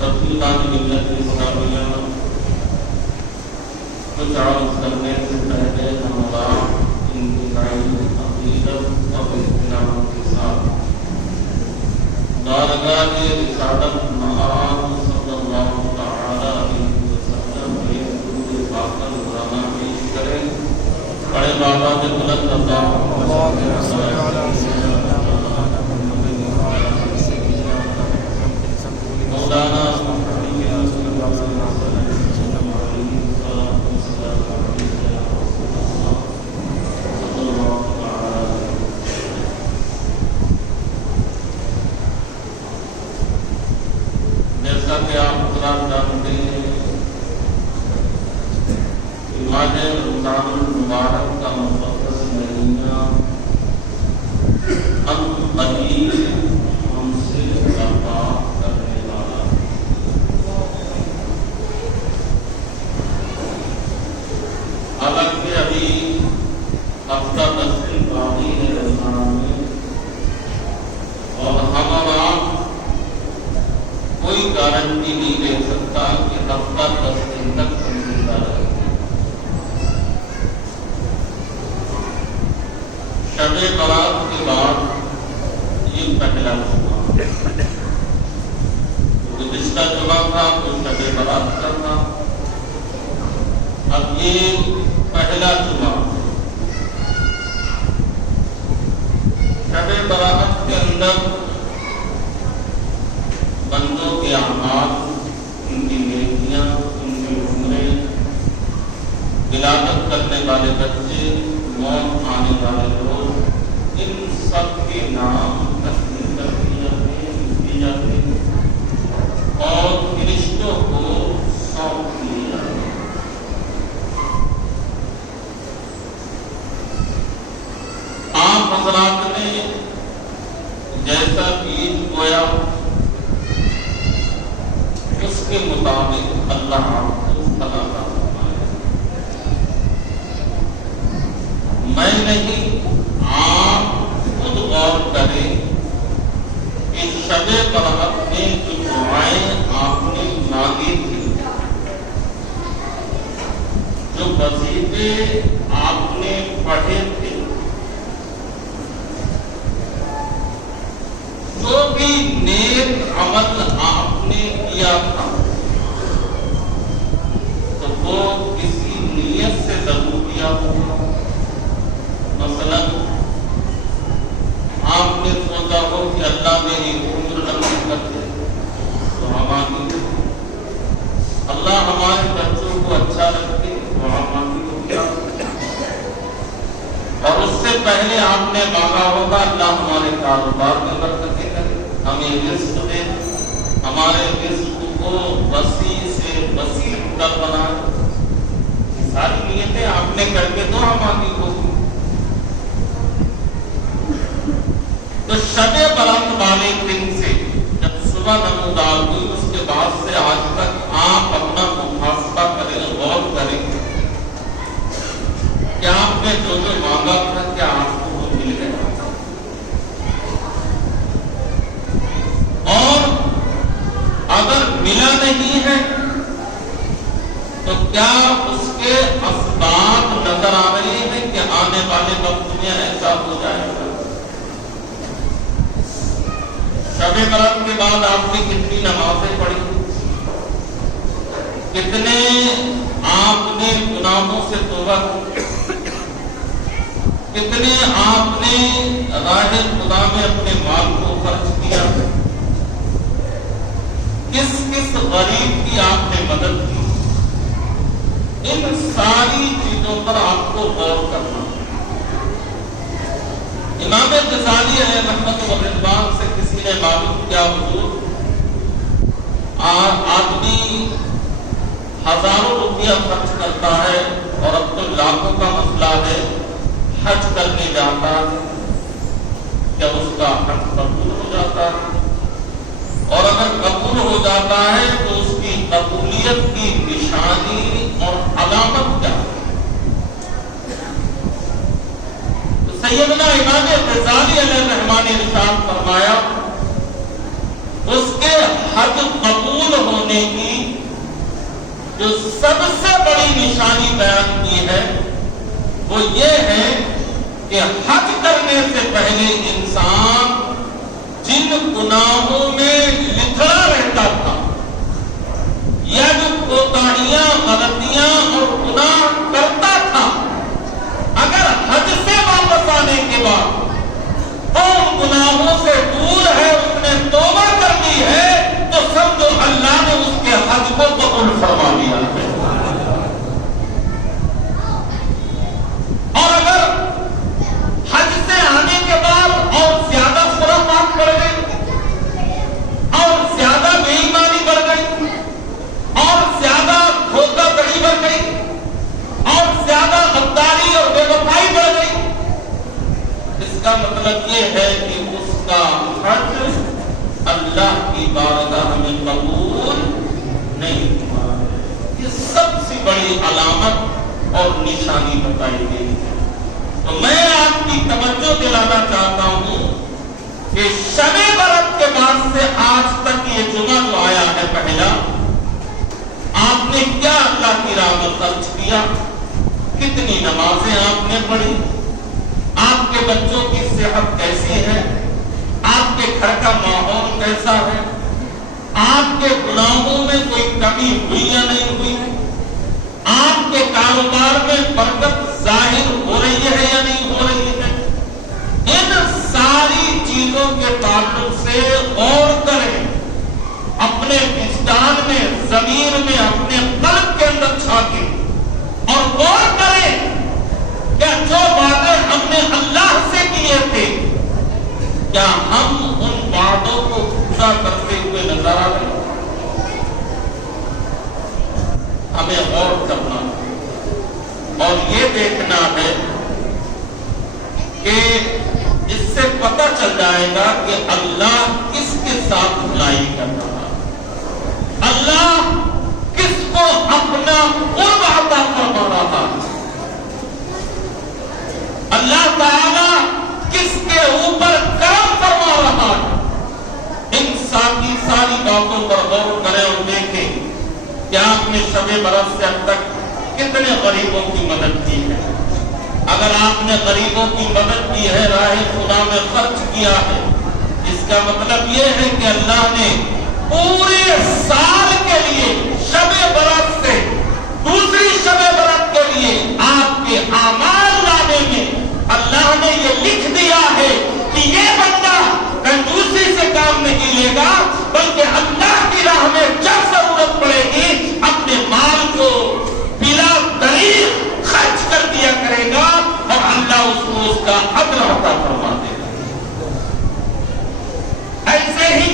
تفصیلات ملت اسلامیہ کچھ عرض کرنے سے پہلے ہمارا انتہائی عقیدت اور اطمینان کے ساتھ بارگاہ رسالت مآب صلی اللہ تعالی علیہ وسلم کے درود پاک روزانہ پیش کریں. بڑے بابا کے بلند مولانا جیسا کہ آپ حضرات جانتے ہیں ماہ رمضان المبارک کا مقدس مہینہ ان قریب ہم سے ملاقات کرنے والا. حالانکہ ابھی ہفتہ 10 دن باقی ہے رمضان میں، اور ہمارا کوئی گارنٹی نہیں دے سکتا کہ ہفتہ 10 دن تک ہم زندہ رہیں. شب برات کے بعد یہ پہلا جمعہ، گزشتہ جمعہ تھا تو شب برات کا تھا، اب یہ پہلا جمعہ. شب برات کے اندر بندوں کے اعمال، ان کی نیکیاں، ان کی عمریں، ولادت کرنے والے بچے، موت آنے والے لوگ، ان سب کے نام تسلیم کر دیے جاتے ہیں اور فرشتوں کو سونپ دیے جاتے ہیں. آپ حضرات نے جیسا بیج بویا اس کے مطابق اللہ آپ کو پھل عطا فرمائے. میں نہیں، آپ خود غور کریں کہ شب برات میں جو دعائیں آپ نے مانگی تھی، جو وظیفے آپ نے پڑھے تھے، جو بھی نیک عمل آپ نے کیا تھا، تو وہ کسی نیت سے ضرور کیا ہوگا. مثلا آپ نے سوچا ہو کہ اللہ میری عمر لمبی کر دے تو ہم آمین. اللہ ہمارے بچوں کو اچھا رکھے تو ہم آمین کیا. اور اس سے پہلے آپ نے مانگا ہوگا اللہ ہمارے کاروبار میں برکتیں کرے، ہمیں رزق دے، ہمارے رزق کو وسیع سے وسیع کر بنائے. ساری نیتیں آپ نے کر کے تو ہم آمین ہوگی. تو شب برات والے دن سے جب صبح نمودار ہوئی، اس کے بعد سے آج تک آپ اپنا محاسبہ کریں، غور کریں کہ آپ نے جو جو مانگا تھا کیا آپ کو وہ مل گیا، اور اگر ملا نہیں ہے تو کیا اس کے اسباب نظر آ رہے ہیں کہ آنے والے وقت میں ایسا ہو جائے گا. شب برات کے بعد آپ نے کتنی نمازیں پڑھی، کتنے آپ نے گناہوں سے توبہ کی، کتنے آپ نے راہ خدا میں اپنے مال کو خرچ کیا، کس کس غریب کی آپ نے مدد کی. ان ساری چیزوں پر آپ کو غور کرنا. امام غزالی علیہ رحمت و رضوان سے کسی نے معلوم کیا، حضور آدمی ہزاروں روپیہ خرچ کرتا ہے اور اب تو لاکھوں کا مسئلہ ہے، حج کرنے جاتا ہے، کیا اس کا حج قبول ہو جاتا ہے؟ اور اگر قبول ہو جاتا ہے تو اس کی قبولیت کی نشانی اور علامت کیا ہے؟ سیدنا امام غزالی علیہ الرحمن نے ارشاد فرمایا، اس کے حج قبول جو سب سے بڑی نشانی بیان کی ہے وہ یہ ہے کہ حج کرنے سے پہلے انسان جن گناہوں میں لتھڑا رہتا تھا یا جو کوتاہیاں غلطیاں اور گناہ کرتا تھا، اگر حج سے واپس آنے کے بعد وہ ان گناہوں سے دور ہے، اس نے توبہ کر لی ہے، تو سمجھو اللہ نے اس کے حج کو قبول فرما لیا ہے۔ اور اگر حج سے آنے کے بعد اور زیادہ خرافات بڑھ گئی اور زیادہ بے ایمانی بڑھ گئی اور زیادہ دھوکہ دہی بڑھ گئی اور زیادہ غداری اور بے وفائی بڑھ گئی، اس کا مطلب یہ ہے کہ اس کا حج اللہ کی بارگاہ میں قبول نہیں ہوا۔ یہ سب سے بڑی علامت اور نشانی بتائی گئی ہے۔ تو میں آپ کی توجہ دلانا چاہتا ہوں کہ شب برات کے بعد سے آج تک یہ جمعہ جو آیا ہے پہلا، آپ نے کیا اللہ کی راہ میں خرچ کیا؟ کتنی نمازیں آپ نے پڑھی؟ آپ کے بچوں کی صحت کیسی ہے؟ آپ کے گھر کا ماحول کیسا ہے؟ آپ کے گناہوں میں کوئی کمی ہوئی یا نہیں ہوئی؟ آپ کے کاروبار میں برکت ظاہر ہو رہی ہے یا نہیں ہو رہی ہے؟ ان ساری چیزوں کے تعلق سے غور کریں، اپنے وجدان میں، ضمیر میں، اپنے قلب کے اندر جھانکیں اور غور کریں کہ جو وعدے ہم نے اللہ سے کیے تھے، کیا ہم ان وعدوں کو پورا کرتے ہوئے نظر آ رہے ہیں؟ ہمیں غور کرنا اور یہ دیکھنا ہے کہ اس سے پتہ چل جائے گا کہ اللہ کس کے ساتھ بھلائی کر رہا ہے، اللہ کس کو اپنا قرب عطا فرما رہا ہے، اللہ تعالی کس کے اوپر کرم فرما رہا ہے۔ ان ساری باتوں پر غور کریں اور دیکھیں کہ آپ نے شب برات سے اب تک کتنے غریبوں کی مدد کی ہے۔ اگر آپ نے غریبوں کی مدد کی ہے، راہ خدا میں خرچ کیا ہے، اس کا مطلب یہ ہے کہ اللہ نے پورے سال کے لیے شب برات سے دوسری شب برات کے لیے آپ کے اعمال نامے میں اللہ نے یہ لکھ دیا ہے کہ یہ بندہ کنجوسی سے کام نہیں لے گا، بلکہ اللہ کی راہ میں جب ضرورت پڑے گی اپنے مال کو بلا دریغ خرچ کر دیا کرے گا اور اللہ اس کو اس کا اجر عطا فرما دے گا۔ ایسے ہی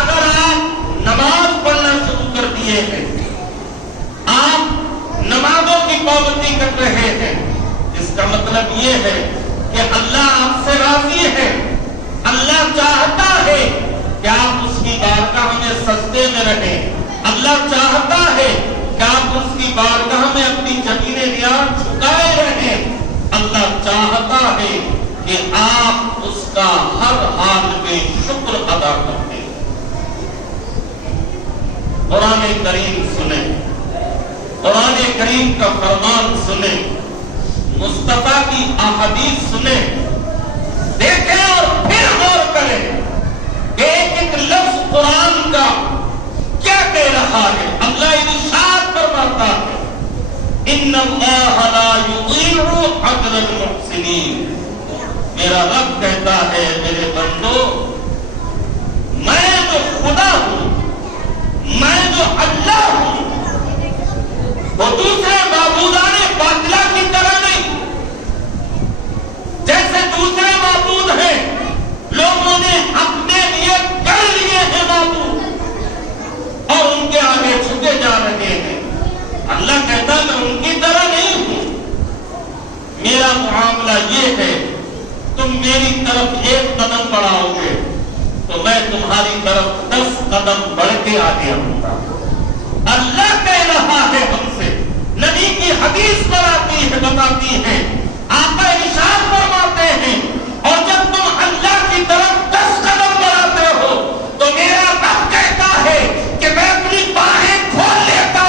اگر آپ نماز پڑھنا شروع کر دیے ہیں، آپ نمازوں کی پابندی کر رہے ہیں، اس کا مطلب یہ ہے کہ اللہ آپ سے راضی ہے، اللہ چاہتا ہے کہ آپ اس کی بارگاہ میں سجدے میں رہیں، اللہ چاہتا ہے کہ آپ اس کی بارگاہ میں اپنی زمین نیاز جھکائے رہیں، اللہ چاہتا ہے کہ آپ اس کا ہر حال میں شکر ادا کرتے ہیں۔ قرآن کریم سنیں، قرآن کریم کا فرمان سنیں، مصطفیٰ کی احادیث سنیں، دیکھیں اور پھر غور کریں کہ ایک لفظ قرآن کا کیا کہہ رہا ہے۔ اللہ ارشاد فرماتا ہے ان اللہ لا یضیع اجر المحسنین، میرا رب کہتا ہے میرے بندو، میں جو خدا ہوں، میں جو اللہ ہوں، وہ دوسرے معبودان باطلہ کی طرح نہیں۔ جیسے دوسرے معبود ہیں، لوگوں نے اپنے لیے کر لیے ہیں معبود اور ان کے آگے جھکے جا رہے ہیں، اللہ کہتا میں ان کی طرح نہیں ہوں۔ میرا معاملہ یہ ہے، تم میری طرف ایک قدم بڑھاؤ گے تو میں تمہاری طرف 10 قدم بڑھ کے آگے آؤں گا۔ اللہ کہہ رہا ہے ہم سے، نبی کی حدیث بتاتی ہے، آقا ارشاد فرماتے ہیں، اور جب تم اللہ کی طرف 10 قدم بڑھاتے ہو تو میرا رب کہتا ہے کہ میں اپنی باہیں کھول لیتا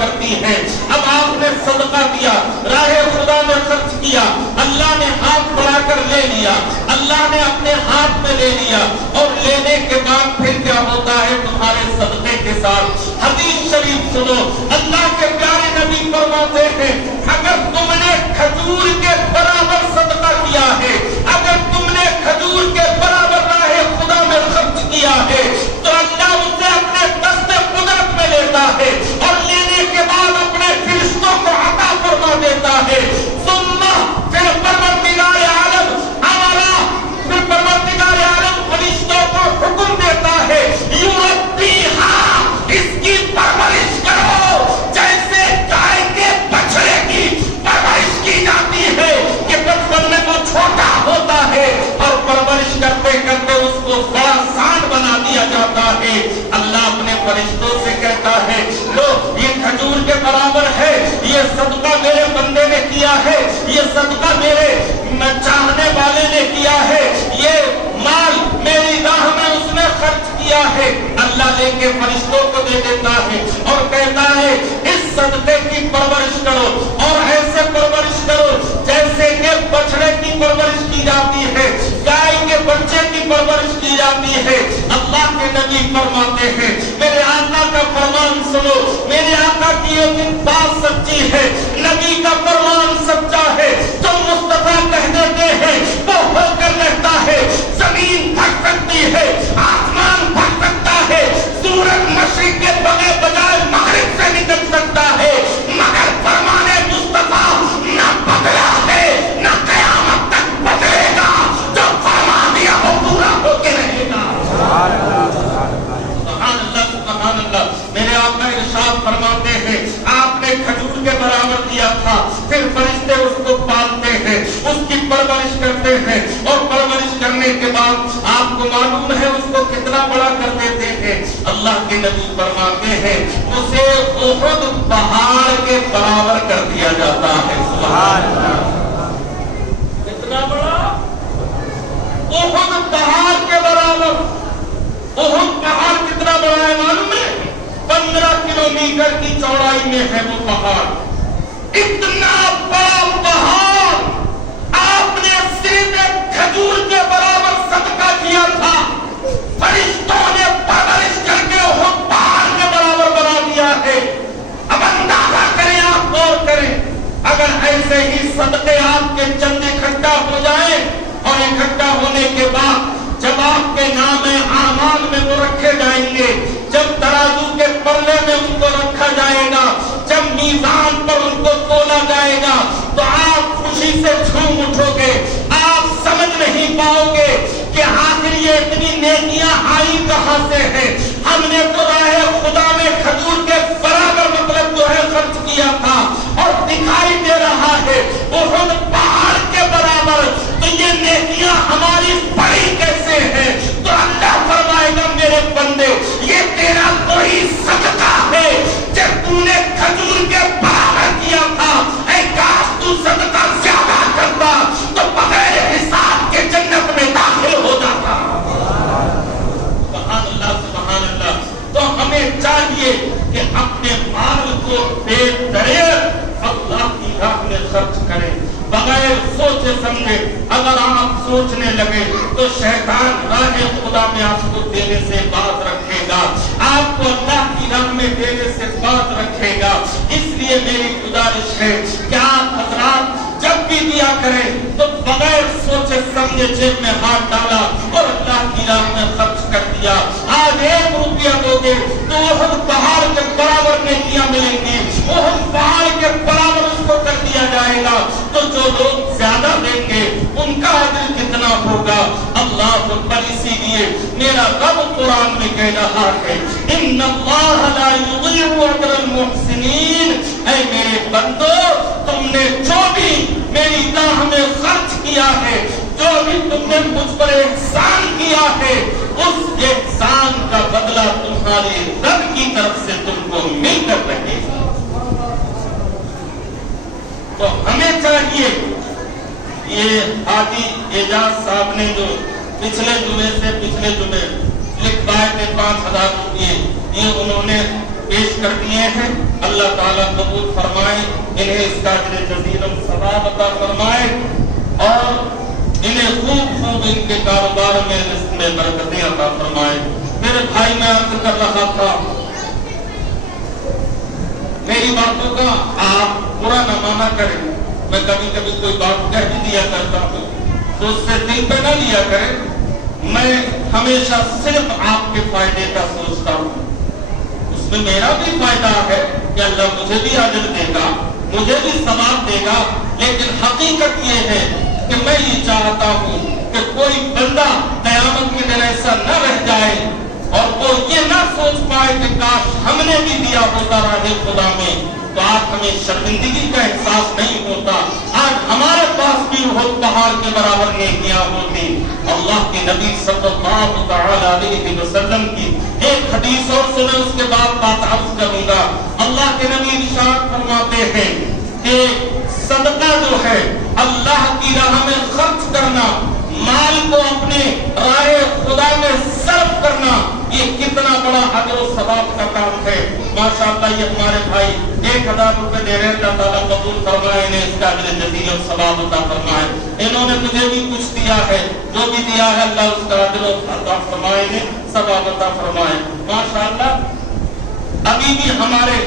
کرتی ہیں. اب آپ نے صدقہ دیا, راہ خدا میں خرچ کیا, اللہ نے ہاتھ بڑھا کر لے لیا, اللہ نے اپنے ہاتھ میں لے لیا, اور لینے کے بعد پھر کیا ہوتا ہے تمہارے صدقے کے ساتھ؟ حدیث شریف سنو, اللہ کے پیارے نبی فرماتے ہیں اگر تم نے کھجور کے برابر صدقہ کیا ہے, اگر تم نے کھجور کے برابر راہ خدا میں خرچ کیا ہے, تو اللہ اسے اپنے دست قدرت میں لیتا ہے اور لینے کے بعد اپنے فرشتوں کو عطا فرما دیتا ہے. ثم پھر پروردگار عالم پھر پروردگار عالم فرشتوں کو حکم دیتا ہے یربیہا, اس کی پرورش کرو جیسے گائے کے بچڑے کی پرورش کی جاتی ہے کہ بچپن میں وہ چھوٹا ہوتا ہے اور پرورش کرتے کرتے اس کو بڑا سان بنا دیا جاتا ہے. اللہ اپنے فرشتوں سے کہتا ہے لو یہ کھجور کے برابر ہے, یہ صدقہ میرے بندے نے کیا ہے, یہ صدقہ میرے چاہنے والے نے کیا ہے, یہ مال میری راہ میں اس نے خرچ کیا ہے. اللہ لے کے فرشتوں کو دے دیتا ہے اور کہتا ہے اس صدقے کی پرورش کرو, اور ایسے پرورش کرو جیسے کہ بچڑے کی پرورش کی جاتی ہے, گائے کے بچے کی پرورش کی جاتی ہے. اللہ کے نبی فرماتے ہیں میرے آقا کا فرمان سنو, میرے آقا کی یہ بات سچی ہے, نبی کا فرمان سچا ہے. جو مصطفیٰ کہہ دیتے ہیں وہ ہو کر رہتا ہے. زمین تھک سکتی ہے, آسمان تھک سکتا ہے, سورج مشرق کے بجائے مغرب سے نکل سکتا ہے, مگر فرمان مصطفیٰ نہ بدلا ہے نہ قیامت تک بدلے گا. جو فرما دیا وہ پورا ہو کے رہے گا. سبحان اللہ سبحان اللہ. میرے آقا ارشاد فرماتے ہیں آپ نے کھجور کے برابر دیا تھا, پھر فرشتے اس کو پالتے ہیں, اس کی پرورش کرتے ہیں, اور پرورش کرنے کے بعد آپ کو معلوم ہے اس کو کتنا بڑا کر دیتے ہیں. اللہ کے نبی فرماتے ہیں اسے احد پہاڑ کے برابر کر دیا جاتا ہے. سبحان اللہ. کتنا بڑا؟ احد پہاڑ کے برابر. احد پہاڑ کتنا بڑا ہے معلوم ہے؟ 15 کلومیٹر کی چوڑائی میں ہے وہ پہاڑ. اتنا بڑا پہاڑ آپ نے صرف ایک کھجور کے برابر صدقہ کیا تھا, فرشتوں نے پرورش کر کے وہ پہاڑ کے برابر بنا دیا ہے. اب اندازہ کریں, آپ غور کریں, اگر ایسے ہی صدقے آپ کے چند اکٹھا ہو جائیں, اور اکٹھا ہونے کے بعد جب آپ کے نام اعمال میں وہ رکھے جائیں گے, جب ترازو کے پلے میں ان کو رکھا جائے گا, جب میزان پر ان کو تولا جائے گا, تو آپ خوشی سے جھوم اٹھو گے. آپ سمجھ نہیں پاؤ گے کہ آخر یہ اتنی نیکیاں آئی کہاں سے ہیں. ہم نے تو راہ خدا میں کھجور کے برابر مطلب جو ہے خرچ کیا تھا, اور دکھائی دے رہا ہے احد پہاڑ کے برابر. تو یہ نیکیاں ہماری بڑی کیسے ہیں؟ تو اللہ فرمائے گا میرے بندے یہ تیرا کوئی صدقہ ہے جب تو نے کھجور کے برابر کیا تھا. اے کاش تو صدقہ زیادہ کرتا تو بغیر حساب کے جنت میں داخل ہو جاتا. سبحان اللہ سبحان اللہ. تو ہمیں چاہیے کہ اپنے مال کو بے دریغ اللہ کی راہ میں خرچ کریں بغیر سوچے سمجھے. اگر آپ سوچنے لگے تو شیطان راہ خدا میں آپ کو دینے سے باز رکھے گا, آپ کو اللہ کی راہ میں دینے سے باز رکھے گا. اس لیے میری گزارش ہے کہ آپ حضرات جب بھی دیا کریں تو بغیر سوچے سمجھے جیب میں ہاتھ ڈالا اور اللہ کی راہ میں خرچ کر دیا. آج 1 روپیہ دو گے تو احد پہاڑ کے برابر نیکیاں ملیں گی, احد پہاڑ کے برابر اس کو کر دیا جائے گا. تو جو لوگ زیادہ دیں گے ان کا اجر کتنا ہوگا؟ اللہ اکبر. اسی لیے میرا رب قرآن میں کہہ رہا ہے ان اللہ لا یضیع اجر المحسنین. اے میرے بندو تم نے جو بھی میری راہ میں خرچ کیا ہے, جو بھی تم نے مجھ پر احسان کیا ہے, اس احسان کا بدلہ تمہارے رب کی طرف سے تم کو مل کر رہے گا. تو ہمیں چاہیے, یہ حاجی اعجاز صاحب نے جو پچھلے جمعے سے پچھلے جمعے لکھوائے تھے 5000 روپئے, یہ انہوں نے پیش کر دیے ہیں، اللہ تعالیٰ قبول فرمائے، انہیں اس کا اجر جزیل ثواب عطا فرمائے اور انہیں خوب ان کے کاروبار میں رزق میں برکتیں عطا فرمائے۔ میرے بھائی، میں عرض کر رہا تھا، میری باتوں کا آپ برا نہ مانا کریں، میں کبھی کبھی کوئی بات کہہ بھی دیا کرتا ہوں تو اس سے دل پہ نہ لیا کریں، میں ہمیشہ صرف آپ کے فائدے کا سوچتا ہوں، اس میں میرا بھی فائدہ ہے کہ اللہ مجھے بھی اجر دے گا، مجھے بھی ثواب دے گا، لیکن حقیقت یہ ہے کہ میں یہ چاہتا ہوں کہ کوئی بندہ قیامت کے دن ایسا نہ رہ جائے اور وہ یہ نہ سوچ پائے کہ کاش ہم نے بھی دیا ہوتا راہ خدا میں تو آج ہمیں شرمندگی کا احساس نہیں ہوتا، آج ہمارے پاس بھی بہت پہاڑ کے برابر نیکیاں ہوتی۔ اللہ کے نبی صلی اللہ تعالی علیہ وسلم کی ایک حدیث اور سنیں، اس کے بعد بات عرض کروں گا۔ اللہ کے نبی ارشاد فرماتے ہیں کہ صدقہ جو ہے اللہ کی راہ میں خرچ کرنا، مال کو اپنے راہ خدا میں صرف کرنا، یہ کتنا بڑا اجر و ثواب کا کام ہے۔ ماشاءاللہ یہ ہمارے بھائی 1000 روپے دے رہے ہیں، اللہ تعالیٰ قبول فرمائے، انہیں اس کا اجر جزیل و ثواب عطا فرمائے۔ انہوں نے مجھے بھی کچھ دیا ہے، جو بھی دیا ہے اللہ اس کا اجر و عطا فرمائے، ثواب عطا فرمائے۔ ماشاءاللہ ابھی بھی ہمارے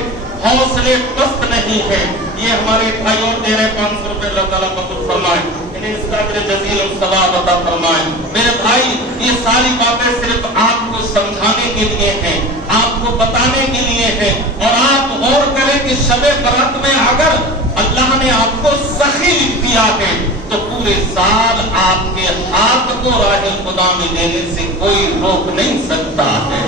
حوصلے پست نہیں ہے، یہ ہمارے بھائی اور دے رہے 500 روپے، اللہ تعالیٰ قبول فرمائے، انہیں اس کا اجر جزیل و ثواب عطا فرمائے۔ میرے بھائی، یہ ساری باتیں صرف آپ کو سمجھانے کے لیے ہیں، آپ کو بتانے کے لیے ہیں، اور آپ غور کریں کہ شب برات میں اگر اللہ نے آپ کو سخی لکھ دیا ہے تو پورے سال آپ کے ہاتھ کو راہ خدا میں دینے سے کوئی روک نہیں سکتا ہے۔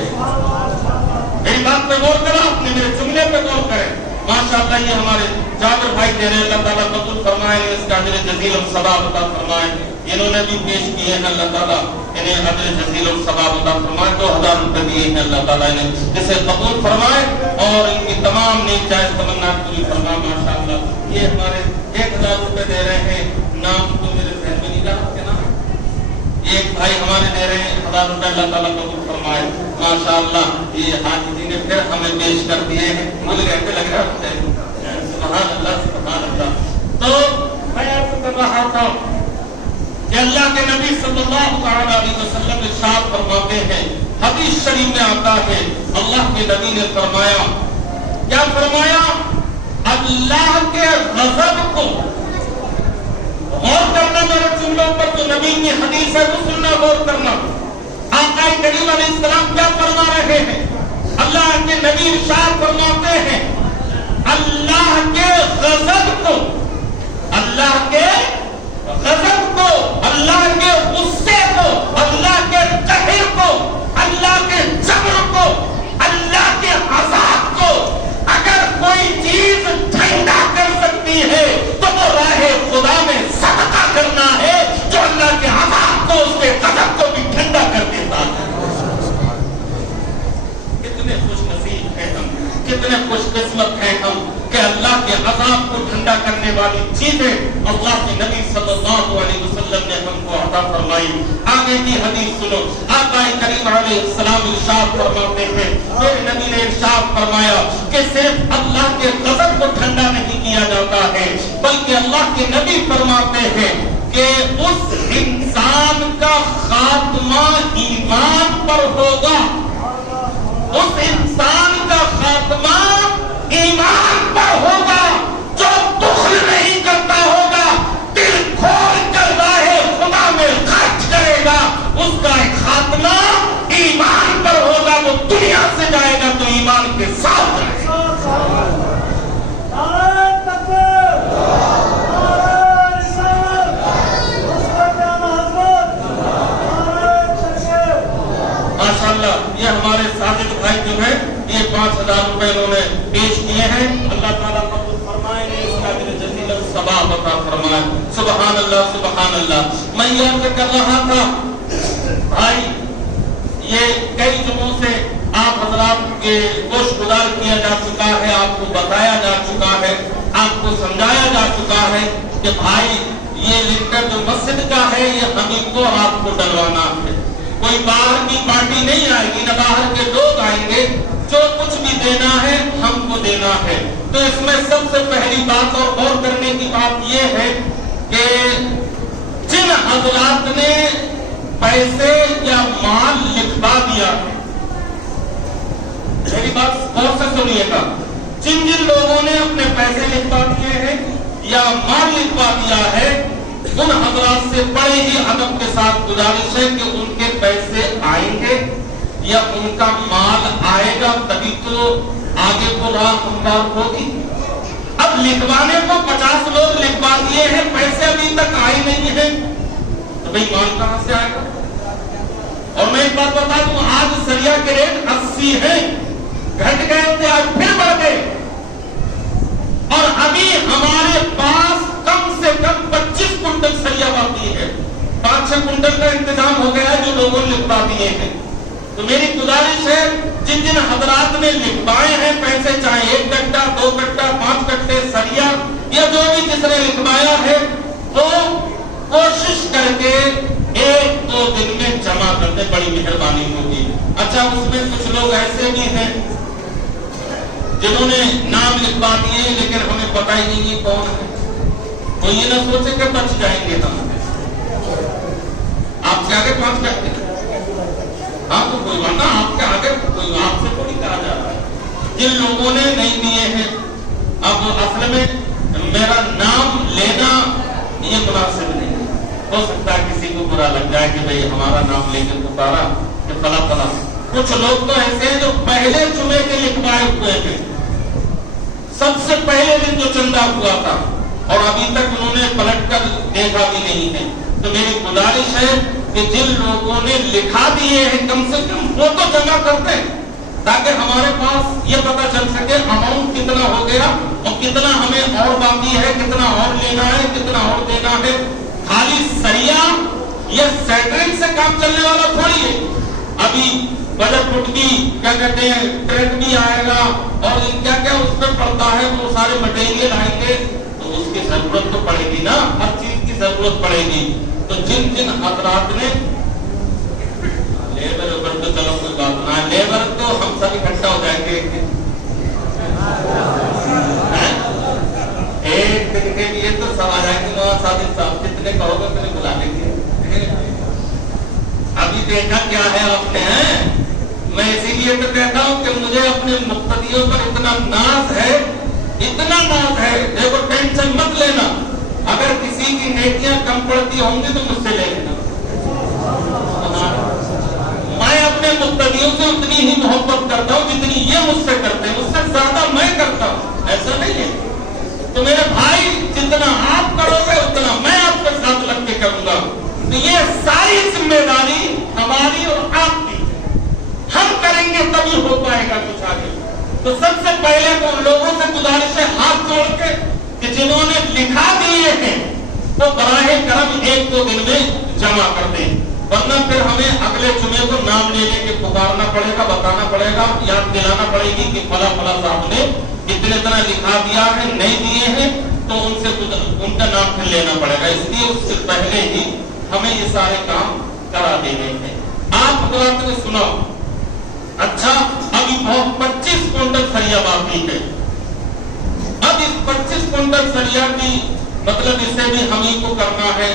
میری بات پہ غور کریں، آپ نے میرے جملے پہ غور کریں۔ ماشاءاللہ یہ ہمارے جابر بھائی دے رہے ہیں، اللہ تعالیٰ قبول فرمائے، اس کا اجر جزیل و ثواب عطا فرمائے۔ انہوں نے بھی پیش کیے ہیں، اللہ تعالیٰ انہیں اجر جزیل و ثواب عطا فرمائے۔ 2000 روپے دیے ہیں، اللہ تعالیٰ انہیں جسے قبول فرمائے اور ان کی تمام نیک جائز تمنا پوری فرمائے۔ ماشاءاللہ یہ ہمارے 1000 روپے دے رہے ہیں، نام تو میرے ذہن میں نہیں جا رہا، نا ایک بھائی ہمارے دے رہے ہیں 1000 روپے، اللہ تعالیٰ قبول فرمائے۔ ماشاءاللہ یہ حاجی جی نے پھر ہمیں پیش کر دیے ہیں، مجھے کہتے لگ رہا ہے سبحان اللہ سبحان اللہ۔ تو میں عرض کر رہا تھا کہ اللہ کے نبی صلی اللہ علیہ وسلم ارشاد فرماتے ہیں، حدیث شریف میں آتا ہے، اللہ کے نبی نے فرمایا، کیا فرمایا؟ اللہ کے غضب کو، غور کرنا میرے جملوں پر، جو نبی کی حدیث ہے وہ سننا، غور کرنا۔ آقا کریم علیہ السلام کیا فرما رہے ہیں؟ اللہ کے نبی ارشاد فرماتے ہیں، اللہ کے غضب کو، اللہ کے غضب کو، اللہ کے غصے کو، اللہ کے قہر کو، اللہ کے جبر کو، اللہ کے عذاب کو اگر کوئی چیز ٹھنڈا کر سکتی ہے تو وہ راہ خدا میں صدقہ کرنا ہے، جو اللہ کے عذاب کو، اس کے غضب کو بھی ٹھنڈا کر دیتا ہے۔ کتنے خوش نصیب ہیں ہم، کتنے خوش قسمت ہیں ہم کہ اللہ کے عذاب کو ٹھنڈا کرنے والی چیزیں اللہ کے نبی صلی اللہ علیہ وسلم نے ہم کو عطا فرمائی۔ آگے کی حدیث سنو، آقا کریم علیہ السلام ارشاد فرماتے ہیں، میرے نبی نے ارشاد فرمایا کہ صرف اللہ کے غضب کو ٹھنڈا نہیں کیا جاتا ہے، بلکہ اللہ کے نبی فرماتے ہیں کہ اس انسان کا خاتمہ ایمان پر ہوگا، اس انسان کا خاتمہ ایمان پر ہوگا، جو بخل نہیں کرتا ہوگا، دل کھول کر راہ خدا میں خرچ کرے گا، اس کا خاتمہ ایمان پر ہوگا، وہ دنیا سے جائے گا تو ایمان کے ساتھ جائے گا۔ ماشاءاللہ یہ ہمارے ساجد بھائی جو ہے یہ 5000 روپے انہوں نے پیش کیے ہیں، اللہ تعالیٰ قبول فرمائے، اس کا اجر جزیل ثواب عطا فرمائے۔ سبحان اللہ سبحان اللہ۔ میں یہ عرض کر رہا تھا بھائی، یہ کئی جگہوں سے آپ حضرات کے گوش گزار کیا جا چکا ہے، آپ کو بتایا جا چکا ہے، آپ کو سمجھایا جا چکا ہے کہ بھائی یہ لنگر جو مسجد کا ہے یہ ہمیں کو آپ کو ڈلوانا ہے، کوئی باہر کی پارٹی نہیں آئے گی، نہ باہر کے لوگ آئیں گے، جو کچھ بھی دینا ہے ہم کو دینا ہے. تو اس میں سب سے پہلی بات اور غور کرنے کی بات یہ ہے کہ جن حضرات نے پیسے یا مال لکھوا دیا ہے، میری بات غور سے سنیے گا، جن لوگوں نے اپنے پیسے لکھوا دیے ہیں یا مال لکھوا دیا ہے، ان حضرات سے بڑے ہی ادب کے ساتھ گزارش ہے کہ ان کے پیسے آئیں گے یا ان کا مال آئے گا، تبھی تو آگے کو راہ ہموار ہوگی. اب لکھوانے کو 50 لوگ لکھوا دیے ہیں، پیسے ابھی تک آئے نہیں ہیں، تو بھئی مال کہاں سے آئے گا؟ اور میں ایک بات بتا دوں، آج سریا کے ریٹ 80 ہیں، گھٹ گئے تھے آج پھر بڑھ گئے، اور ابھی ہمارے پاس کم سے کم 25 کنٹل سریا باقی ہے. 5-6 کنٹل کا انتظام ہو گیا جو لوگوں نے لکھوا دیے ہیں. تو میری گزارش ہے جن حضرات نے لکھوائے ہیں پیسے، چاہے 1 کٹا 2 کٹا 5 کٹے سریا یا جو بھی جس نے لکھوایا ہے، تو کوشش کر کے 1-2 دن میں جمع کرتے، بڑی مہربانی ہوگی. اچھا، اس میں کچھ لوگ ایسے بھی ہیں جنہوں نے نام لکھوا دیے لیکن ہمیں پتہ ہی نہیں یہ کون ہے. وہ یہ نہ سوچے کہ بچ جائیں گے ہم. آپ سے آگے 5 کٹے، ہاں تو کوئی بات نہ، آپ کے آگے کوئی آپ سے تھوڑی کہا جا رہا ہے. جن لوگوں نے نہیں دیے ہیں، اب اصل میں میرا نام لینا یہ مناسب نہیں ہے. ہو سکتا ہے کسی کو برا لگ جائے کہ بھئی ہمارا نام لے کے پکارا کہ فلاں فلاں. کچھ لوگ تو ایسے ہیں جو پہلے جمعے کے لکھوائے ہوئے ہیں، سب سے پہلے دن جو چندہ ہوا تھا، اور ابھی تک انہوں نے پلٹ کر دیکھا بھی نہیں ہے. تو میری گزارش ہے کہ جن لوگوں نے لکھا دیے ہیں کم سے کم وہ تو جمع کرتے ہیں، تاکہ ہمارے پاس یہ پتہ چل سکے اماؤنٹ کتنا ہو گیا اور کتنا ہمیں اور باقی ہے، کتنا اور لینا ہے، کتنا اور دینا ہے. خالی سریا یہ سیٹرنگ سے کام چلنے والا تھوڑی ہے. ابھی بجٹ فٹ کی کیا کہتے ہیں ٹریک بھی آئے گا، اور کیا کیا اس پہ پڑتا ہے، وہ سارے مٹیریل آئیں گے، تو اس کی ضرورت تو پڑے گی نا، ہر چیز کی ضرورت پڑے گی. تو جن حضرات نے لیبر اوپر تو چلو کوئی بات نہ ہے، لیبر تو ہم سب اکٹھا ہو جائیں گے ایک دن کے لیے، تو سب آ جائیں گے. صادق صاحب جتنے کہو گے اتنے بلا لیں گے. ابھی دیکھا کیا ہے آپ نے، میں اسی لیے تو کہتا ہوں کہ مجھے اپنے مقتدیوں پر اتنا ناز ہے، اتنا ناز ہے. دیکھو ٹینشن مت لینا، اگر کسی کی نیکیاں کم پڑتی ہوں گی تو مجھ سے لے لینا. میں اپنے مقتدیوں سے اتنی ہی محبت کرتا ہوں جتنی یہ مجھ سے کرتے ہیں، اس سے زیادہ میں کرتا ہوں، ایسا نہیں ہے. تو میرے بھائی جتنا آپ کرو گے اتنا میں آپ کے ساتھ لگ کے کروں گا. تو یہ ساری ذمہ داری ہماری اور آپ کی، ہم کریں گے تبھی ہو پائے گا کچھ آگے. تو سب سے پہلے تو ان لوگوں سے گزارش ہے ہاتھ جوڑ کے کہ جنہوں نے لکھا دیے ہیں وہ براہ کرم 1-2 دن میں جمع کر دیں، ورنہ پھر ہمیں اگلے جمعے کو نام لے لے کے پکارنا پڑے گا، بتانا پڑے گا، یاد دلانا پڑے گی کہ فلاں فلاں صاحب نے اتنے طرح لکھا دیا ہے، نہیں دیے ہیں، تو ان سے ان کا نام پھر لینا پڑے گا. اس لیے اس سے پہلے ہی ہمیں یہ سارے کام کرا دینے ہیں. آپ حضرات نے سنا، اچھا ابھی 25 کنٹل سریا باقی ہے. اب اس 25 کنٹل سریا کی مطلب اسے بھی ہم ہی کو کرنا ہے.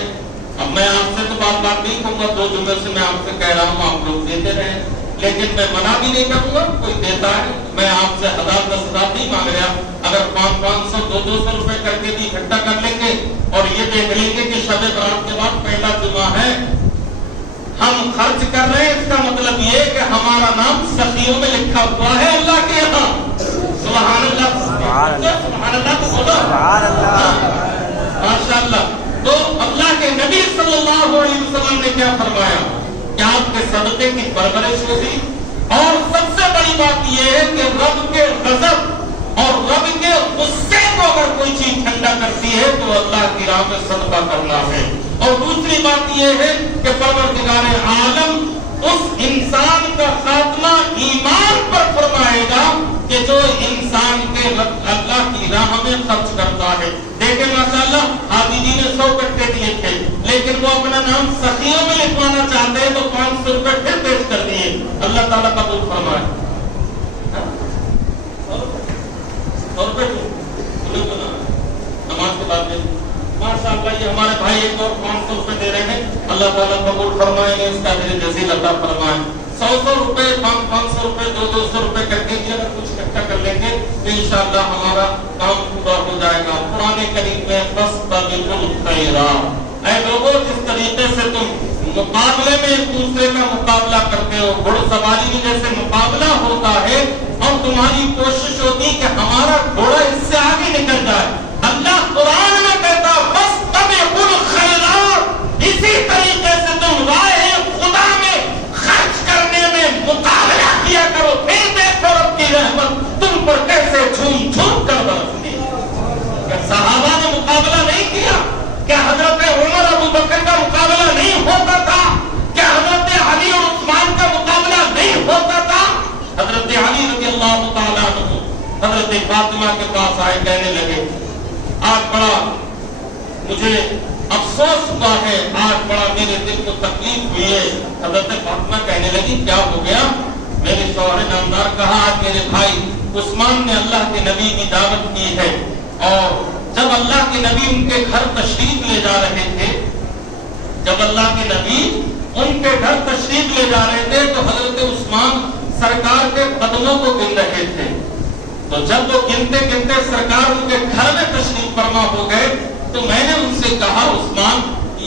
اب میں آپ سے تو بات نہیں کہوں گا، 2 جمعے سے میں آپ سے کہہ رہا ہوں آپ لوگ دیتے رہیں، لیکن میں منع بھی نہیں کروں گا. کوئی دیتا ہے، میں آپ سے 1000-10,000 نہیں مانگ رہا. اگر 500-500 200 روپے کر کے بھی اکٹھا کر لیں گے اور یہ دیکھ لیں گے کہ شب برات کے بعد پہلا جمعہ ہے، ہم خرچ کر رہے ہیں، اس کا مطلب یہ کہ ہمارا نام سخیوں میں لکھا ہوا ہے اللہ کے یہاں. سبحان اللہ، سبحان اللہ، سبحان اللہ، ماشاء اللہ. تو اللہ کے نبی صلی اللہ علیہ وسلم نے کیا فرمایا کہ آپ کے صدقے کی پرورش ہوگی. اور سب سے بڑی بات یہ ہے کہ رب کے غضب اور رب کے غصے کو اگر کوئی چیز ٹھنڈا کرتی ہے تو اللہ کی راہ میں صدقہ کرنا ہے. اور دوسری بات یہ ہے کہ پروردگار عالم اس انسان کا خاتمہ ایمان پر فرمائے گا کہ جو انسان کے اللہ کی راہ میں خرچ کرتا ہے. دیکھیں ماشاءاللہ حاجی جی نے 100 کٹے دیے تھے، لیکن وہ اپنا نام سخیوں میں لکھوانا چاہتے ہیں تو 500 روپے پھر پیش کر دیے. اللہ تعالیٰ قبول فرمائے. 100 روپے نماز کے بعد دیں. ماشاء اللہ یہ ہمارے بھائی ایک اور 500 روپے دے رہے ہیں. اللہ تعالیٰ قبول فرمائیں گے, اس کا میرے جزیل عطا فرمائیں. 100 روپے 500 روپے 200 روپے کر کے اگر کچھ اکٹھا کر لیں گے تو انشاءاللہ ہمارا کام پورا ہو جائے گا. قرآن کریم میں فاستبقوا الخیرات, اے لوگوں جس طریقے سے تم مقابلے میں ایک دوسرے کا مقابلہ کرتے ہو, گھوڑ سواری میں جیسے مقابلہ ہوتا ہے اور تمہاری کوشش ہوتی کہ ہمارا گھوڑا اس سے آگے نکل جائے, اللہ قرآن میں کہتا فاستبقوا الخیرات, اسی طریقے سے تم راہ خدا میں خرچ کرنے میں مقابلہ کیا کرو. پھر دیکھو رب کی رحمت تم پر کیسے جھوم جھوم کر برستی. کیا صحابہ نے مقابلہ نہیں کیا؟ کیا حضرت عمر ابو بکر کا مقابلہ نہیں ہوتا تھا؟ کیا حضرت علی اور عثمان کا مقابلہ نہیں ہوتا تھا؟ حضرت علی رضی اللہ تعالیٰ عنہ حضرت فاطمہ کے پاس آئے, کہنے لگے آج بڑا مجھے افسوس ہوا ہے, آج بڑا میرے دل کو تکلیف ہوئی ہے. حضرت فاطمہ کہنے لگی کیا ہو گیا؟ میرے شوہر نامدار کہا آج میرے بھائی عثمان نے اللہ کے نبی کی دعوت کی ہے, اور جب اللہ کے نبی ان کے گھر تشریف لے جا رہے تھے, جب اللہ کے نبی ان کے گھر تشریف لے جا رہے تھے تو حضرت عثمان سرکار کے قدموں کو گن رہے تھے. تو جب وہ گنتے گنتے سرکار ان کے گھر میں تشریف فرما ہو گئے تو میں نے ان سے کہا عثمان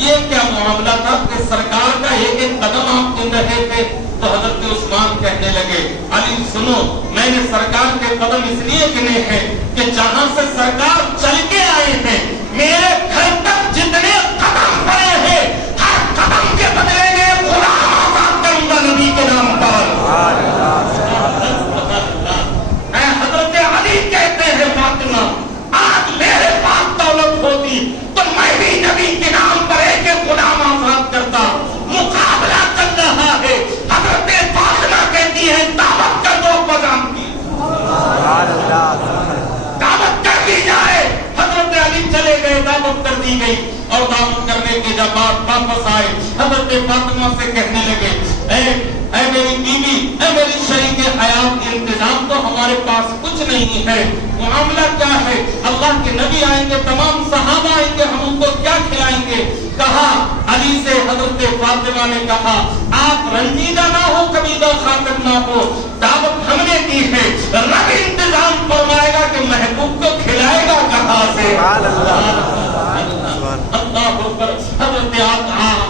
یہ کیا معاملہ تھا کہ سرکار کا ایک ایک قدم آپ گن رہے تھے؟ تو حضرت عثمان کہنے لگے علی سنو, میں نے سرکار کے قدم اس لیے گنے ہیں کہ جہاں سے سرکار چل کے آئے ہیں میرے گھر تک جتنے قدم پڑے ہیں ہر قدم کے بدلے میں غلام آزاد کروں گا نبی کے نام پر. حضرت علی کہتے ہیں فاطمہ آج میرے پاس دولت ہوتی تو میں بھی نبی کے نام پر ایک غلام آزاد کرتا. مقابلہ چل رہا ہے, حضرت فاطمہ کہتی ہے دعوت کر دو پیغام کی, دعوت کر دی جائے. حضرت علی چلے گئے, دعوت کر دی گئی, اور دعوت کرنے کے جب واپس آئے حضرت فاطمہ سے کہنے لگے اے میری بیوی, اے میری شریک حیات, انتظام تو ہمارے پاس کچھ نہیں ہے, معاملہ کیا ہے؟ اللہ کے نبی آئیں گے, تمام صحابہ آئیں گے, ہم ان کو کیا کھلائیں گے؟ کہا علی سے حضرت فاطمہ نے کہا آپ رنجیدہ نہ ہو, کبھی خاطر نہ ہو, دعوت ہم نے کی ہے, رب انتظام فرمائے گا کہ محبوب کو کھلائے گا کہاں سے. اللہ اکبر. حضرت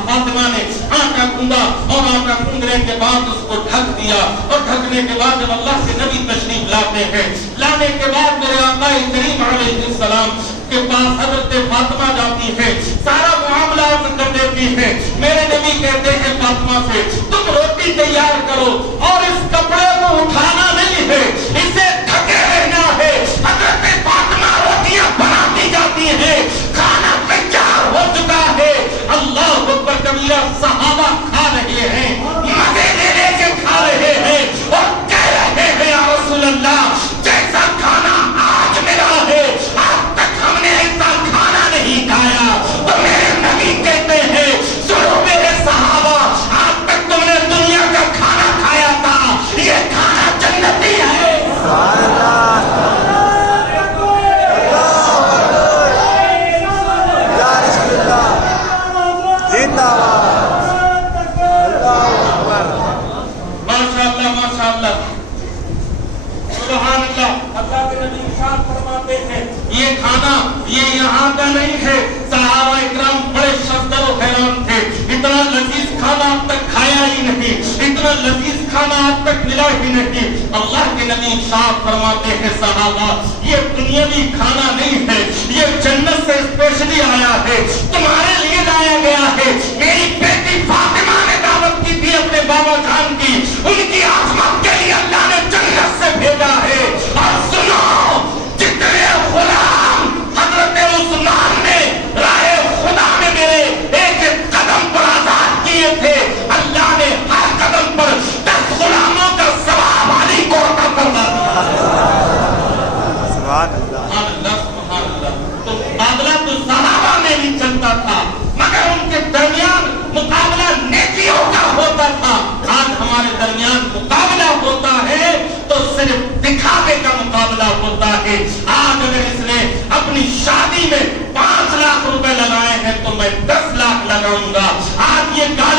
فاطمہ نے آٹا گوندا اور آٹا گوندنے کے بعد اس کو ڈھک دیا, اور ڈھکنے کے بعد جب اللہ سے نبی تشریف لاتے ہیں, لانے کے بعد میرے آقا کریم علیہ السلام کے پاس حضرت فاطمہ جاتی ہے, سارا معاملہ کر دیتی ہے. میرے نبی کہتے ہیں فاطمہ سے تم روٹی تیار کرو, اور اس کپڑے کو اٹھانا نہیں ہے, اسے ڈھکے رہنا ہے. حضرت فاطمہ روٹیاں بناتی جاتی ہیں, کھانا تیار ہو چکا ہے. اللہ اکبر کبیرہ. صحابہ کھا رہے ہیں, مزے لے لے کے کھا رہے ہیں, اور کہہ رہے ہیں یا رسول اللہ جیسا کھانا آج ملا ہے آج تک ہم نے ایسا کھانا نہیں کھایا. تو میرے نبی کہتے ہیں سنو میرے صحابہ, آج تک تم نے دنیا کا کھانا کھایا تھا, یہ کھانا جنتی ہے. یہ کھانا یہ یہاں کا نہیں ہے. صحابہ اکرام بڑے شدر و حیران تھے, اتنا لذیذ کھانا اب تک کھایا ہی نہیں, اتنا لذیذ کھانا اب تک ملا ہی نہیں. اللہ کے نبی ارشاد فرماتے ہیں صحابہ یہ دنیاوی کھانا نہیں ہے, یہ جنت سے اسپیشلی آیا ہے, تمہارے لیے لایا گیا ہے. میری بیٹی فاطمہ نے دعوت کی تھی اپنے بابا جان کی, ان کی عظمت کے لیے اللہ نے جنت سے بھیجا ہے. اور سنو جتنے غلام حضرت عثمان نے راہ خدا میں میرے ایک ایک قدم پر آزاد کیے تھے, اللہ نے ہر قدم پر 10 غلاموں کا ثواب علی کو عطا فرما دیا. سبحان اللہ سبحان اللہ. تو مقابلہ تو صحابہ میں بھی چلتا تھا, مگر ان کے درمیان مقابلہ نیکیوں کا ہوتا تھا. آج ہمارے درمیان مقابلہ ہوتا ہے تو صرف دکھاوے کا مقابلہ ہوتا ہے.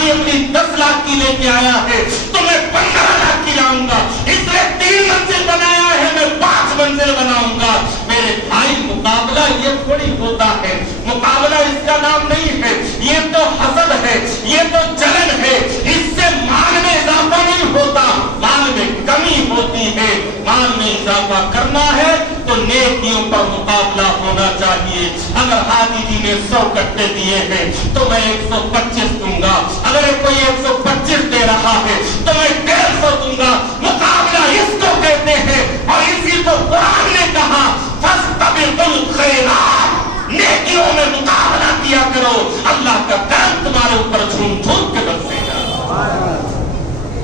بھائی اپنی 10 لاکھ کی لے کے آیا ہے تو میں 15 لاکھ کی لاؤں گا، اس نے 3 منزل بنایا ہے میں 5 منزل بناؤں گا۔ میرے بھائی مقابلہ یہ تھوڑی ہوتا ہے، مقابلہ اس کا نام نہیں ہے، یہ تو حسد ہے، یہ تو جلن ہے، اس سے مال میں اضافہ نہیں ہوتا، مال میں کمی ہوتی ہے۔ مال میں اضافہ کرنا ہے تو نیکیوں پر مقابلہ ہونا چاہیے۔ اگر حاجی جی نے 100 کٹے دیے ہیں تو میں 125 دوں گا، اگر کوئی 125 دے رہا ہے تو میں 150 دوں گا۔ مقابلہ اس کو کہتے ہیں، اور اسی کو قرآن نے کہا فاستبقوا الخیرات، نیکیوں میں مقابلہ کیا کرو، اللہ کا کرم تمہارے اوپر جھوم جھوم کے برسے گا۔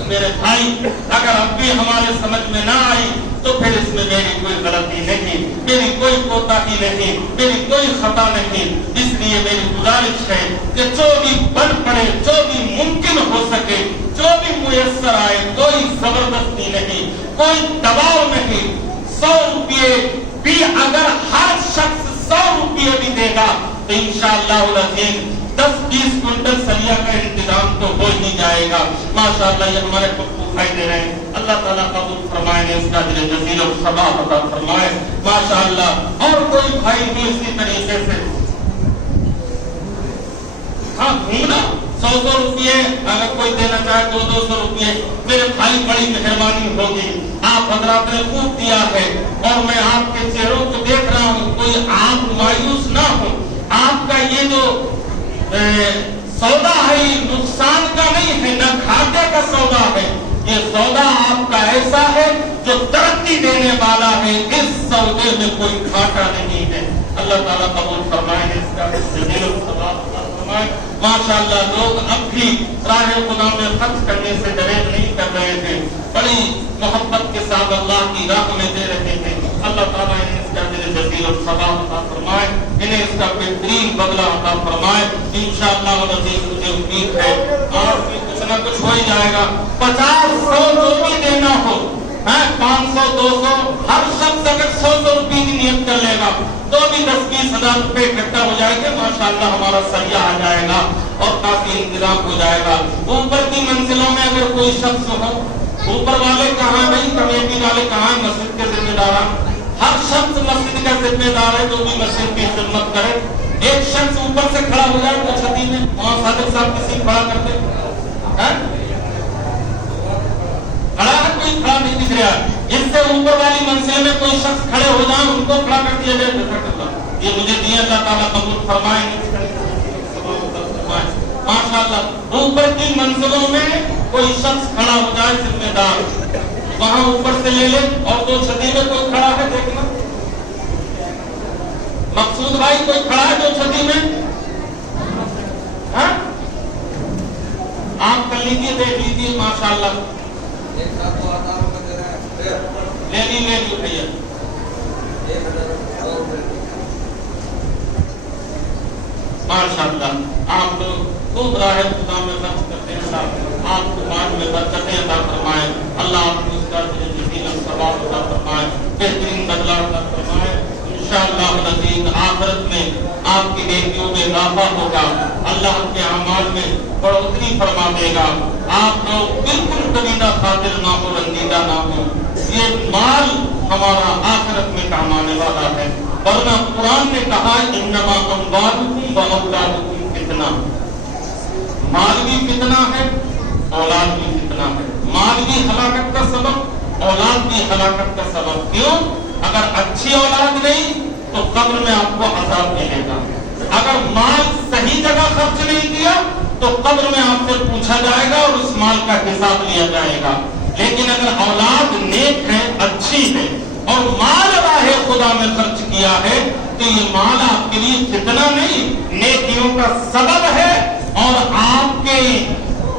میرے بھائی اگر اب بھی ہمارے سمجھ میں نہ آئی تو پھر اس میں میری کوئی غلطی نہیں، میری کوئی کوتاہی نہیں، میری کوئی خطا نہیں۔ اس لیے میری گزارش ہے کہ جو بھی بن پڑے، جو بھی ممکن ہو سکے، جو بھی میسر آئے، کوئی زبردستی نہیں، کوئی دباؤ نہیں۔ 100 روپئے بھی اگر ہر شخص 100 روپئے بھی دے گا تو انشاءاللہ العزیز 10-20 کنٹل سلیہ کا انتظام تو ہو ہی جائے گا۔ ماشاءاللہ یہ ہمارے پپو بھائی دے رہے ہیں، اللہ تعالیٰ قبول فرمائے، نے اس کا اجر جزیل و ثواب عطا فرمائے۔ ماشاءاللہ اور کوئی بھائی بھی اسی طریقے سے ہاں گھومنا 100 روپئے اگر کوئی دینا چاہے 200 روپئے، میرے بھائی بڑی مہربانی ہوگی، آپ حضرات نے خوب دیا ہے اور میں آپ کے چہروں کو دیکھ رہا ہوں، کوئی آپ مایوس نہ ہو۔ آپ کا یہ جو سودا ہے یہ نقصان کا نہیں ہے، نہ گھاٹے کا سودا ہے، یہ سودا آپ کا ایسا ہے جو ترقی دینے والا ہے، اس سودے میں کوئی گھاٹا نہیں ہے۔ اللہ تعالیٰ قبول فرمائے، اس کا جزیل الثواب فرمائے۔ ماشاءاللہ لوگ اب بھی راہ خدا میں خرچ کرنے سے گریز نہیں کر رہے تھے، بڑی محبت کے ساتھ اللہ کی راہ میں دے رہے تھے۔ اللہ تعالیٰ انہیں اس کا جزیل الثواب عطا فرمائے، انہیں اس کا بہترین بدلہ عطا فرمائے۔ انشاءاللہ العزیز مجھے امید ہے آپ بھی کچھ نہ کچھ ہو ہی جائے گا۔ 50-100 جو بھی دینا ہو، 500-200 ہر شخص اگر 100 روپئے کی نیت کر لے گا تو بھی 10-20 ہزار روپے اکٹھا ہو جائے گا، ماشاءاللہ ہمارا سریہ آ جائے گا اور کافی انتظام ہو جائے گا۔ اوپر کی منزلوں میں اگر کوئی شخص ہو، اوپر والے کہاں نہیں، کمیٹی والے کہاں، مسجد کے ذمہ داران، ہر شخص مسجد کا ذمہ دار ہے، جو بھی مسجد کی خدمت کرے۔ ایک شخص اوپر سے کھڑا ہو جائے تو چھتی میں وہاں صادق صاحب کسی کھڑا کرتے کھڑا ہے، کوئی کھڑا نہیں دکھ رہا، اس سے اوپر والی منزل میں کوئی شخص کھڑے ہو جائیں ان کو کھڑا کر دیا جائے۔ یہ مجھے دیا اللہ تعالیٰ قبول فرمائے۔ ماشاءاللہ اوپر کی منزلوں میں کوئی شخص کھڑا ہو جائے ذمہ دار، وہاں اوپر سے لے لے، اور 2 چھتی میں کوئی کھڑا ہے دیکھنا، مقصود بھائی کوئی کھڑا ہے 2 چھتی میں، آپ کر لیجیے، دیکھ لیجیے، ماشاءاللہ لے لی بھیا۔ ماشاءاللہ آپ لوگ خوب راہ خدا میں خرچ کرتے ہیں، آپ کو بعد میں برکتیں عطا فرمائے، اللہ آپ کو اس کا جزیل الثواب عطا فرمائے، بہترین بدلہ عطا فرمائے۔ انشاءاللہ العزیز آخرت میں آپ کی نیکیوں میں اضافہ ہوگا، اللہ کے اعمال میں بڑھوتری فرما دے گا، آپ لوگ بالکل کبھی نہ خاطر نہ ہو، رنجیدہ نہ ہو۔ یہ مال ہمارا آخرت میں کام آنے والا ہے، ورنہ قرآن نے کہا انما اموالکم واولادکم فتنہ، مال بھی فتنہ ہے، اولاد بھی فتنہ ہے، مال بھی ہلاکت کا سبب، اولاد بھی ہلاکت کا سبب۔ کیوں؟ اگر اچھی اولاد نہیں تو قبر میں آپ کو عذاب ملے گا، اگر مال صحیح جگہ خرچ نہیں کیا تو قبر میں آپ سے پوچھا جائے گا اور اس مال کا حساب لیا جائے گا۔ لیکن اگر اولاد نیک ہے، اچھی ہے اور مال راہ خدا میں خرچ کیا ہے تو یہ مال آپ کے لیے فتنہ نہیں، نیکیوں کا سبب ہے اور آپ کے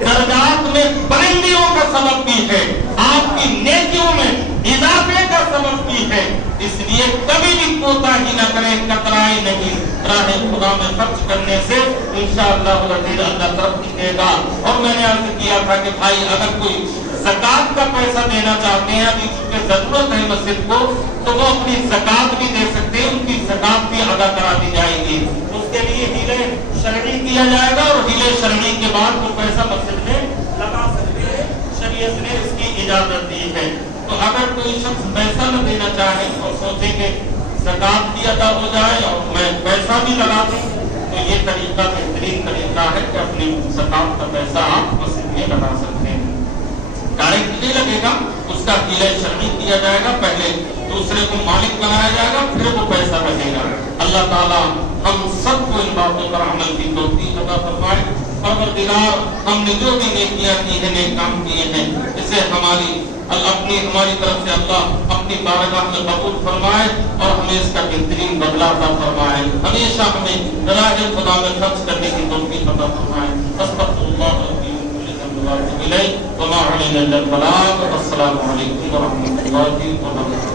درجات میں بلندیوں کا سبب بھی ہے، آپ کی نیکیوں میں اضافے کا سبب بھی ہے۔ اس لیے کبھی بھی کوتاہی نہ کریں، کترائے نہیں، راہ خدا میں خرچ کرنے سے انشاءاللہ اللہ ترقی دے گا۔ اور میں نے عرض کیا تھا کہ بھائی اگر کوئی زکات کا پیسہ دینا چاہتے ہیں، ابھی چونکہ ضرورت ہے مسجد کو، تو وہ اپنی زکات بھی دے سکتے ہیں، ان کی زکات بھی ادا کرا دی جائے گی۔ کے لیے ہیلے شرعی کیا جائے گا، اور ہیلے شرعی کے بعد وہ پیسہ مسجد میں لگا سکتے ہیں، شریعت نے اس کی اجازت دی ہے۔ تو اگر کوئی شخص پیسہ نہ دینا چاہے اور سوچے کہ زکوٰۃ بھی ادا ہو جائے اور میں پیسہ بھی لگا دوں، تو یہ طریقہ بہترین طریقہ ہے کہ اپنی زکوٰۃ کا پیسہ آپ مسجد میں لگا سکتے ہیں۔ ڈائریکٹ نہیں لگے گا، اس کا ہیلہ شرعی کیا جائے گا، پہلے دوسرے کو مالک بنایا جائے گا، پھر وہ پیسہ لگے گا۔ اللہ تعالیٰ ہم سب کو ان باتوں پر عمل کی توفیق عطا فرمائے۔ پروردگار ہم نے جو بھی نیکیاں کی ہیں، نیک کام کیے ہیں، اسے ہماری طرف سے اللہ اپنی بارگاہ میں قبول فرمائے اور ہمیں اس کا بہترین بدلہ عطا فرمائے۔ ہمیشہ ہمیں راہ خدا میں خرچ کرنے کی توفیق عطا فرمائے۔ استغفر اللہ ربی وما علینا الا البلاغ۔ السلام علیکم ورحمۃ اللہ وبرکاتہ۔